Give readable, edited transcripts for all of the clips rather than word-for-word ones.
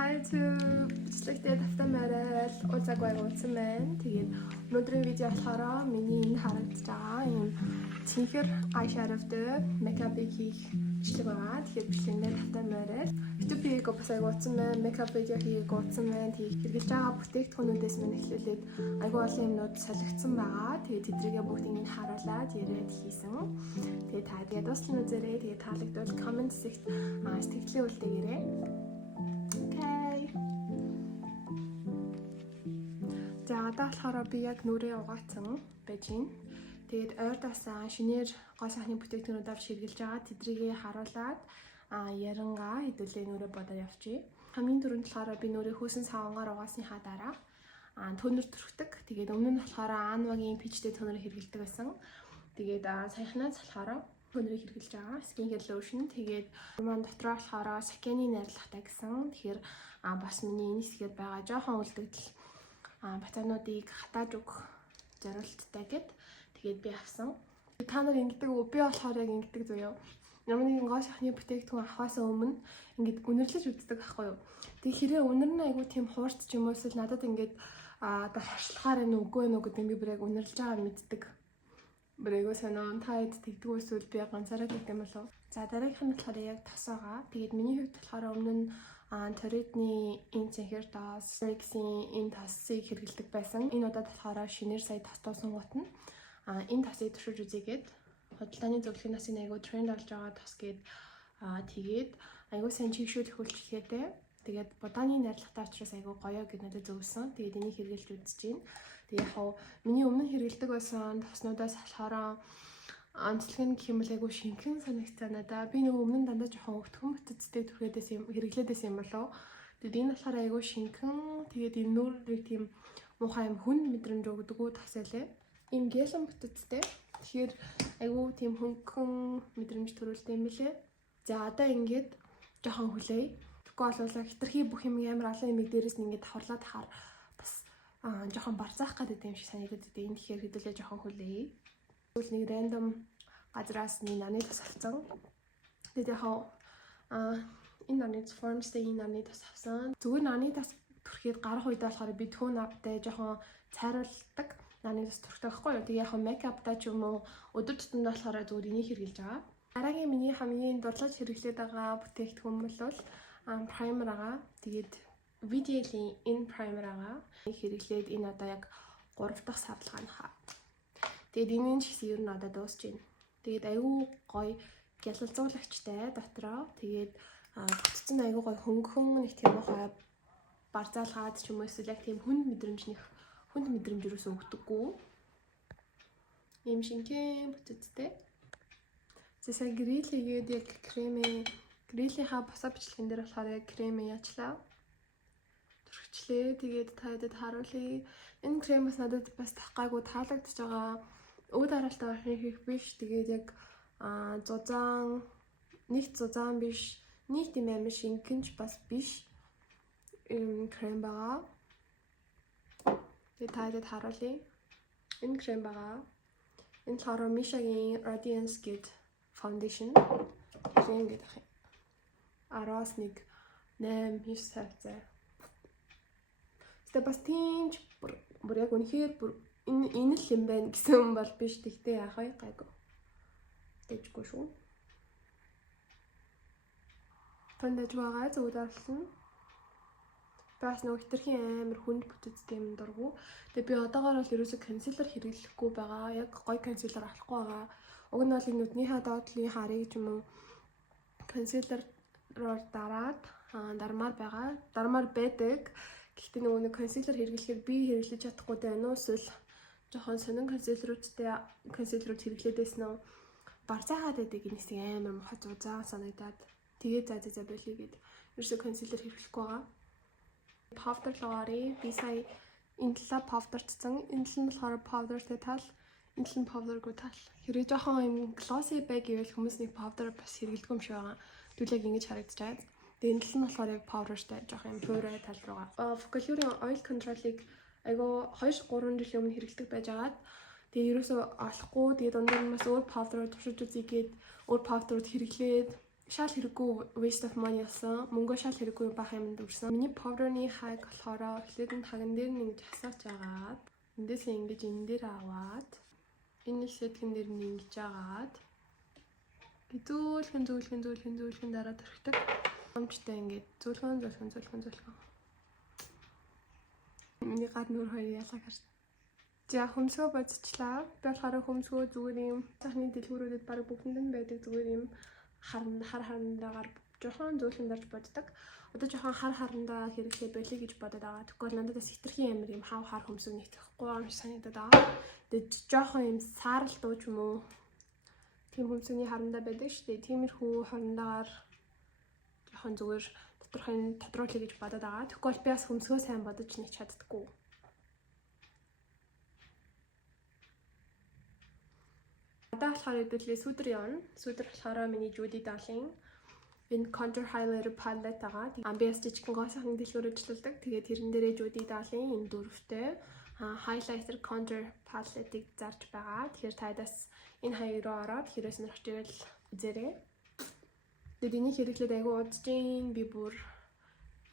бичлэгтэй тавтамаарай уул цаг байг утсан байна. Тэгээд өнөөдрийн видео болохоор миний энд харагдаж байгаа юм цэнхэр eyeshadow makeup хийх бичлэг байгаа. Тэгэхээр бичлэгнээ тавтамаарай. YouTube-ийг бас айгу утсан байна. Makeup видео хийх утсан байна. Тэгээд хэрэглэж байгаа бүтээгдэхүүнүүдээс минь эхлүүлээд айгу олон юмнууд солигдсон байгаа. Тэгээд тэдрийгээ бүгдийг нь харуулад яриад хийсэн. Тэгээд та тэгээд дуслан үзээрэй. Тэгээд таалагдвал comment section сэтгэлийн үлдээгээрэй. За одоо болохоор би яг нүрээ угаацсан байж байна. Тэгээд ойрдоос шинээр гоо сайхны бүтээгдэхүүнүүд авч хэрглэж байгаа. Тэдрийгээ харуулад ярангаа хэдүүлээ нүрээ бодоод явчихъя. Хамгийн түрүүнд болохоор би нүрээ хөөсөн савангаар угаасныхаа дараа тонер төрхдөг. Тэгээд өмнө нь болохоор Anwa-гийн peachтэй тонер хэргэлдэг байсан. Тэгээд саяхнаас болохоор тонерыг хэрглэж байгаа. Skincare lotion. Тэгээд маань дотроо болохоор Sakeni найрлагатай гэсэн. Тэгэхээр бас миний энэ хэсгээр байгаа жоохон үлдэгдэл батануудыг хатааж өгөх зорилттой гэд тэгээд би авсан. Та нар ингэдэг үү? Би болохоор яг ингэдэг заяа. Ямар нэгэн гоо шахны бүтээгдэхүүн авахаас өмнө ингээд үнэрлэж үздэг байхгүй юу? Тэг хэрэг үнэр нь айгу тийм хуурц ч юм уу эсвэл надад ингээд одоо харшлагаар энэ үгүй ээ гэдэг би бүр яг үнэрлж байгаа мэддэг. Бүр айгу санаа таад тэгдэг эсвэл би ганцаараа гэдэг юм болов. За дараагийнх нь болохоор яг тосоогоо. Тэгээд миний хувьд болохоор өмнө нь Torrid-ны энэ цэнхэр тос, Rix-ийн энэ тосыг хэрэглэдэг байсан. Энэ удаад болохоор шинээр сая тостоосон гот нь энэ тосыг туршиж үзьгээд хөдөлгөөний зөвлөхийн насны айгуу тренд болж байгаа тос гээд тэгээд айгуу сайн чигшүүлэх үйлчлэгээтэй. Тэгээд будааны найрлагатай учраас айгуу гоё гэж надад зөвлөсөн. Тэгээд энийг хэрэглэж үзэж байна. Тэгээд яг миний өмнө хэрэглэдэг байсан тоснуудаас болохоор онцлог нь гэх юм бол айгу шинхэн санагцсан надаа. Би нөгөө өмнө нь дандаа жоохон өвтгөн бүтэцтэй түрхээдээс юм хэрэглээдээс юм болов. Тэгээд энэ болохоор айгу шинхэн. Тэгээд энэ нүрийг тийм муухай юм хүнд мэдрэмж өгдөг тос байлээ. Ийм гелэн бүтэцтэй. Тэгэхээр айгу тийм хөнгөн мэдрэмж төрүүлдэг юм билээ. За одоо ингээд жоохон хүлээе. Тэгэхгүй болоо хитрхи бүх юм амар олон юм дээрээс нь ингээд хаврлаад хаар бас жоохон барзаах гэдэг юм шиг санагдаад байна. Энэ тэгэхээр хэдүүлээ жоохон хүлээе. Тэгвэл нэг рандом газраас нэг нарны тос авсан. Тэгээд яг энэ нарны Formsтэй энэ нарны тос авсан. Зүгээр нарны тос түрхээд гарах үед болохоор би тone up-тай жоохон цайруулдаг нарны тос түрхдэг байхгүй юу. Тэгээд яг makeup-тай ч юм уу өдөр тутамд болохоор зүгээр энийг хэрэглэж байгаа. Дараагийн миний хамгийн дурлаж хэрэглээд байгаа бүтээгдэхүүн бол primer байгаа. Тэгээд Vidalie энэ primer байгаа. Хэрэглээд энэ одоо яг 3 дахь савлгаанхаа. Тэгээд энэ ч гэсэн ер нь одоо дуусч байна. Тэгээд айгүй гоё гялалзуулагчтай дотроо. Тэгээд бүтцэн айгүй гоё хөнгөн нэг тийм ухаа барзаалгаад ч юм уу эсвэл яг тийм хүнд мэдрэмж юусоо өгдөггүй. Ийм шингэн бүтцтэй. Зэсээ грилигээд яг грилийнхаа босоо бичлэгэн дээр болохоор яг крем яачлаа. Төрхчлээ. Тэгээд таадаг харуулъя. Энэ крем бас надад бас тахгаагүй таалагдж байгаа. Өөд харалтаа хийх биш. Тэгээд яг зузаан биш. Нэг тийм амар шингэнч бас биш. Крем байгаа. Тэгээд таадаг харуулъя. Энэ крем байгаа. Энэ болохоор Missha-гийн Radiance гэдэг foundation. Крем гэдэг юм. Араас нэг 8 9 сарцаа. Тэ бас тийм бүр яг үнэхээр бүр энэ л юм байна гэсэн юм бол биш. Тэгтээ яах вэ? Гайгүй. Тэжгүй шүү. Тандаж байгаа зүгд орлоо. Бас нөгөө хитрхийн амар хүнд бүтэцтэй юм дургу. Тэгээ би одоогоор бол ерөөсө консилер хэрэглэхгүй байгаа. Яг гоё консилер авахгүй байгаа. Уг нь бол энэ нүднийхээ доотлын харыг ч юм уу консилероор дараад дармаар байдаг. Гэхдээ нөгөө нэг консилер хэрэглэхээр би хэрэглэж чадахгүй байна уу? Эсвэл жоохон сонин консилерүүд хэрэглээд байсан нь барзаагаад байдаг энэ хэсэг амар мохоо зузаан санагдаад тэгээ за болиё гэд ерөөсө консилер хэрэглэхгүй байгаа. Powder лугаарыг би сая энэ талаа powderцсан. Энэ тал нь болохоор powderтэй тал, энэ тал нь powderгүй тал. Хэрэг жоохон юм glossy bag гэвэл хүмүүс нэг powder бас хэрэглэдэг юм шиг байгаа. Тэгвэл яг ингэж харагдаж байгаа. Тэгээ энэ тал нь болохоор яг powderтай жоох юм флорой тал руугаа. Fleur-ийн oil control-ыг айгу 2-3 жилийн өмнө хэрэглэдэг байжгаад тэгээ ерөөсөө олохгүй. Тэгээ дундаа нь бас өөр powder туршиж үзье гээд өөр powder-ууд хэрэглээд шал хэрэггүй waste of money болсон. Мөнгөө шал хэрэггүй бах юмд үрсэн. Миний powder-ны хаг болохоор эхлээд нь хаган дээр нь ингэж хасаач агаад эндээс ингэж энэ дээр аваад энэ сэдгэн дээр нь ингэж агаад зөөлхөн дараа төрхтөг. Амчтай ингэж зөөлхөн. Миний гад нүр хоёр ялах харж. За хөмсгөө бодчихлаа. Би болохоор хөмсгөө зүгээр юм цахны дэлгүүрүүдэд баг бүгдэнд нь байдаг зүгээр юм харандаагаар жоохон зөөлхөн дарж боддог. Одоо жоохон харандаа хэрэглээ болиё гэж бодоод байгаа. Тэгвэл надад бас хитрхийн амир юм хав хар хөмсөг нэгтгэхгүй юм санагдаад байгаа. Тэгээд жоохон юм саарл дуу ч юм уу тийм хөмсөний харандаа байдаг шүү дээ. Тиймэрхүү харандаагаар жоохон зүгээр тодруулъя гэж бодоод байгаа. Тэгвэл би бас хөмсгөө сайн бодож нэг чаддаггүй. Одоо болохоор хэдүүлээ сүдэр явна. Сүдэр болохоор миний Judy Darling энэ contour highlighter palette байгаа. Би бас жижигхэн гоо сайхан дэлгүүр ажилладаг. Тэгээд тэрэн дээрээ Judy Darling энэ дөрөвтэй highlighter contour palette-ийг зарж байгаа. Тэгэхээр тадаас энэ хоёроо ороод хэрэг сонирхож ивэл үзээрэй. Тэгээд энийг хэрэглээд айгүй удажин би бүр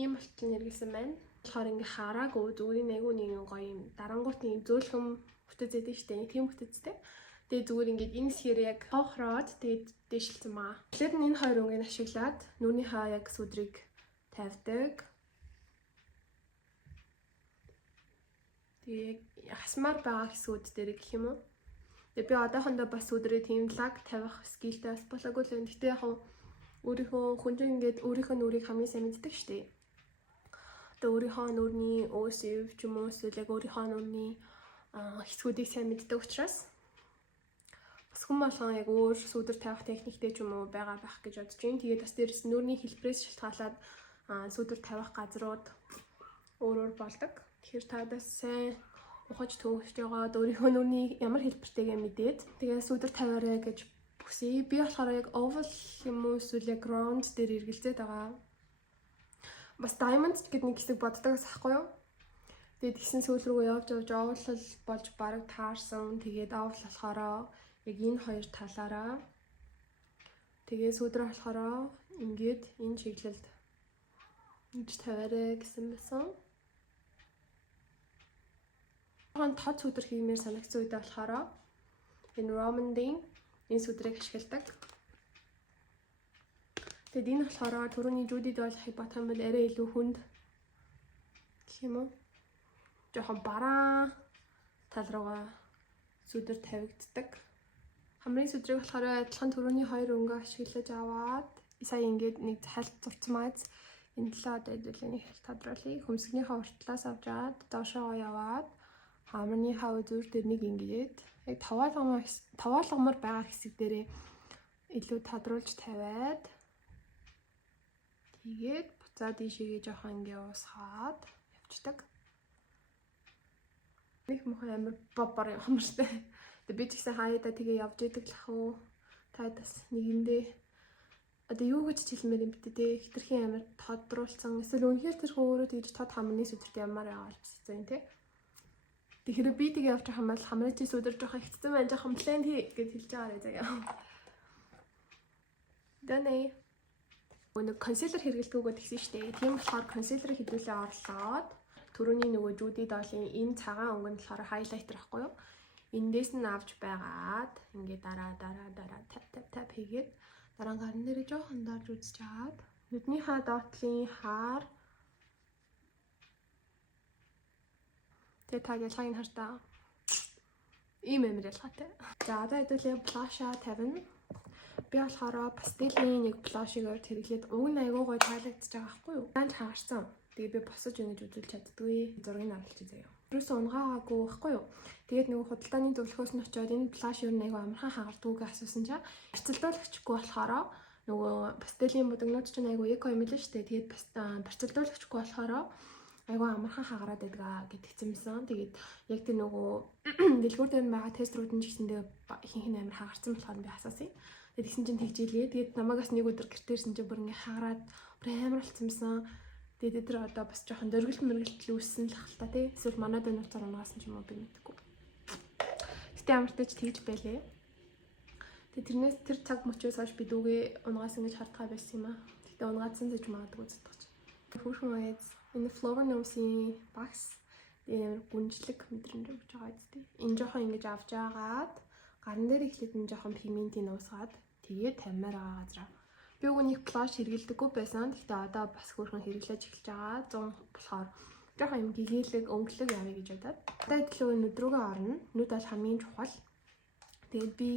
ийм болтол хэрэглэсэн байна. Тэгэхээр ингээ хараагүй зүгээр айгүй нэг гоё юм дарангуут нэг зөөлхөн бүтэцэд штэ. Нэг тийм бүтэцтэй. Тэгээд зүгээр ингээд энэ сэр яг хохроод тэгээд дэшилсэн маа. Тэгэхээр энэ хоёр өнгийг ашиглаад нүрийнхаа яг сүдрийг тавьдаг. Тэгээд хасмаар байгаа хэсгүүд дээр гэх юм уу. Тэгээд би одоохондоо бас сүдрээ тийм лаг тавих скилтэй бас болоогүй л байна. Гэтэ яг өөрийнхөө хүндрэн ингээд өөрийнхөө нүрийг хамгийн сайн мэддэг штэ. Тэгээд өөрийнхөө нүрний өөсөв ч юм уу эсвэл яг өөрийнхөө нүрний хэсгүүдийг сайн мэддэг учраас бас хүн болгон яг өөр сүдэр тавих техниктэй ч юм уу байгаа байх гэж бодож байна. Тэгээд бас дээрс нүрийн хэлбэрээс шалтгаалаад сүдэр тавих газрууд өөр болдог. Тэгэхээр тадаас сайн ухаж төвөгч байгаа өөрийнхөө нүрний ямар хэлбэртэйгээ мэдээд тэгээд сүдэр тавиараа гэж бүсье. Би болохоор яг oval юм уу эсвэл яг round дээр эргэлзээд байгаа. Бас diamond гэдэг нэг хэсэг боддог бас ахгүй юу? Тэгээд гисэн сүүл рүү явж oval болж бараг таарсан. Тэгээд oval болохоор яг энэ хоёр талаараа тэгээ сүдрэ болохоор ингээд энэ чиглэлд ингэж тавиарэ гэсэн байсан. Хон тод сүдэр хиймээр санагдсан үедээ болохоор энэ Romandin энэ сүдрийг ашигладаг. Тэгээд энэ болохоор түрүүний Judy Darling бодох юм бол арай илүү хүнд гэх юм уу? Жохон бараа тал руугаа сүдэр тавигддаг. Хамрын сүдрийг болохоор адилхан түрүүний хоёр өнгө ашиглаж аваад сая ингээд нэг хальт зурцмаац энэ талаад хэдүүлээ нэг хальт тодруулъя. Хөмсгнийхээ уртлаас авч аваад доошоо яваад хамрынхаа үзүүр дээр нэг ингээд яг таваалгамар байгаа хэсэг дээрээ илүү тодруулж тавиад тэгээд буцаад ийшээгээ жоохон ингээд уусгаад явчихдаг. Нэг мохоо амир бобор юмштай. Тэгээд би ч гэсэн хаяада тэгээ явж идэг л хөө. Та бас нэгэндээ одоо юу гэж хэлмээр юм бэ те хитрхийн амир тодруулсан эсвэл үнэхээр тэр өөрөө тэгж тод хамрын сүдэрт ямаар байгаа л бас зэн те. Тэгэхээр би тэгээ явж байгаа юм бол хамрын чи сүдэр жоохон хэцсэн байна жоохон план гэж хэлж байгаарэ заяа. Дэнэ нэг консилер хэрэглэдэггүйгээ тэгсэн штэ. Тийм болохоор консилерыг хэдүүлээ орлоод түрүүний нөгөө Judy Darling энэ цагаан өнгө нь болохоор highlighter ахгүй юу? Эндээс нь авч байгаад ингээд дараа тап хийгээд дараа гарын дээр жоохон дарж үзэж чаад нүднийхээ доотлын хаар тэгээ таг ялгааг нь хартаа ийм амир ялгаатай. За одоо хэдүүлээ blush-а тавина. Би болохоор пастелийн нэг blush-ыг хэрэглээд уг нь айгүй гоё таалагдчихж байгаа байхгүй юу? Ганц хаарсан. Тэгээ би босож ингэж үзүүлж чаддгүй. Зургийг авалчих заяа. Юусэн унгаагаагүй байхгүй юу? Тэгээд нөгөө худалдааны зөвлөхөөс нь очиод энэ blush юу нэг амархан хаагардгүйгээ асуусан чинь барьцалдуулагчгүй болохоор нөгөө пастелийн будагнууд ч айгүй эко юм л шүү дээ. Тэгээд барьцалдуулагчгүй болохоор айгүй амархан хаагараад байдгаа гэдгийгсэн. Тэгээд яг тэр нөгөө дэлгүүр дээр байгаа тестрүүд нь ч гэсэндээ ихэнх амир хаагарсан болохоор би асуусан. Тэгээд тэгсэн чинь тэгжээлээ. Тэгээд намаагаас нэг өдөр гэртээрсэн чинь бүр ингээ хаагараад бүр амар болцсонсан. Тэгээд тэр одоо бас жоохон дөргөлт үүссэн л хальта тий. Эсвэл манад энэ утгаар унгаас ч юм уу би мэдэхгүй. Гэтэ амартай ч тэгж байлээ. Тэгээ тэрнээс тэр цаг мөчөөс хойш би дүүгээ унгаас ингэж хардгаа байсан юм аа. Гэтэ унгаадсан гэж магадгүй зүтгэж. Хүүхэн үез энэ Flower Nose-ийн багс энэ гүнжлэг мэдрэмж өгч байгаа үстэй. Энэ жоохон ингэж авч агаад гарын дээр ихлээд энэ жоохон пигментийг уусгаад тэгээд тамиар байгаа газараа. Би үүнийг плаш хэрэглэдэггүй байсан. Гэхдээ одоо бас хөөрхөн хэрэглэж эхэлж байгаа. 100 болохоор жоохон юм гэгээлэг өнгөлөг явъя гэж бодоод. Одоо төлөө нүд рүүгээ орно. Нүд бол хамгийн чухал. Тэгээд би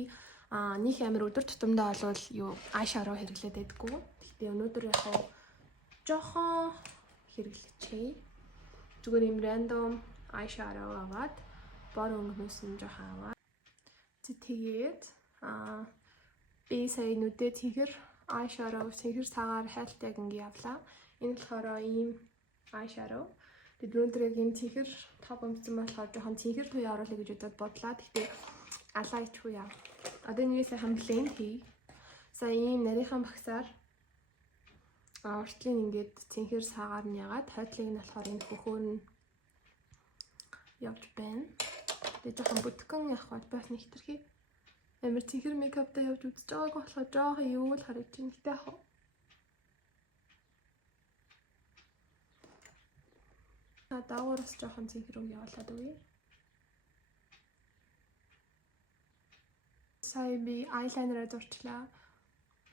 них амир өдөр тутамдаа болвол юу eyeshadow хэрэглээд байдаггүй. Гэхдээ өнөөдөр яг жоохон хэрэглэчихье. Зүгээр юм random eyeshadow аваад бор өнгөнөөс нь жоохон аваад. Тэгээд би сая нүдэд цэнхэр eyeshadow цэнхэр цагаар хайлтдаг ингээ явлаа. Энэ болохоор ийм eyeshadow. Тэгээд өнөөдөр яг энэ цэнхэр топ өмцсөн болохоор жоохон цэнхэр туяа оруулах гэж бодлаа. Гэхдээ алайч хуяа. Одоо нэгээс хамблен хий. Сая ийм нарийнхан багсаар уртлын ингээд цэнхэр саагаар нь ягаад хойдлыг нь болохоор энэ хөхөөр нь явж байна. Тэгээд жоохон бүтгэн явах бол бас нэг хэтэрхий амар цэнхэр мейкаптай явж үзэж байгааг болохоор жоохон юу л харагдаж байна. Гэтэ яг даагуураас жоохон цэнхэр үг явуулаад өгье. Сая би eyeliner-аа зурчлаа.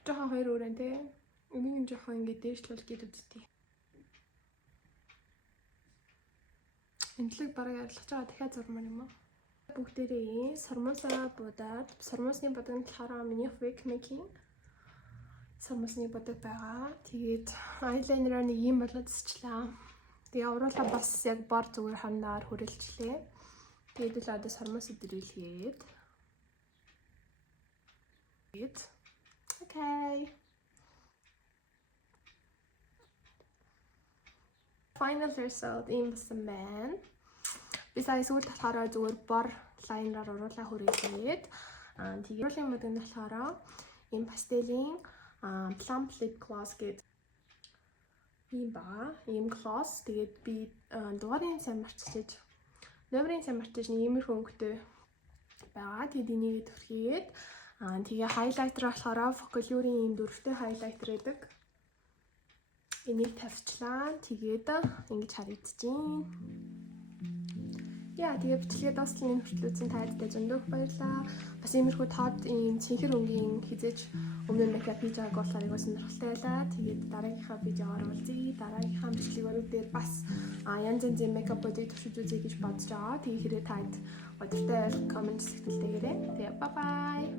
Жоохон хоёр өрөө тэ. Энийг нь жоохон ингэ дээшлүүл гээд үзтий. Энтлэг бараг арилгаж байгаа дахиад зурмаар юм уу? Бүгдээрээ сармуусаа будаад сармуусны бодог нь болохоор миний Wig Making сармуусны бодог байгаа. Тэгээд eyeliner-аа нэг юм болоод зэчлээ. Тэгээ уруулаа бас яг бор зүгээр ханаар хүрэлчлээ. Тэгээд л одоо сармуус өдрөлгээд. Okay. Final result ийм басан байна. Би сая сүүлд болохоор зүгээр бор лайнаар уруулаа хүрээлээд тэгээд уруулын мод нь болохоор ийм пастелийн plump lip gloss гэдэг ийм ба ийм gloss. Тэгээд би дугаарыг сайн марчилж номерын сайн марчилж нэг иймэрхүү өнгөтэй байгаа. Тэгээд энийг төрхийгээд тэгээ хайлайтер болохоор Focallure-ийн ийм дөрвтэй хайлайтер байдаг. Энийг тавьчлаа. Тэгээд ингэж харагдчихээн. Яа, тэгээ бичлэгээ дуустал энэ хүртэл үзсэн тайлбартай зөндөө их баярлалаа. Бас иймэрхүү тод ийм цэнхэр өнгийн хизээж өмнө мейкап хийж байгааг болохоор айгуу сонирхолтой байлаа. Тэгээд дараагийнхаа видеоор уулзъя. Дараагийнхаа бичлэгүүд дээр бас янз янзын мейкапуудыг туршиж үзье гэж бодож байгаа. Тэгээ хэрэг танд удиртай коммент секцэд дээрээ. Тэгээ bye bye.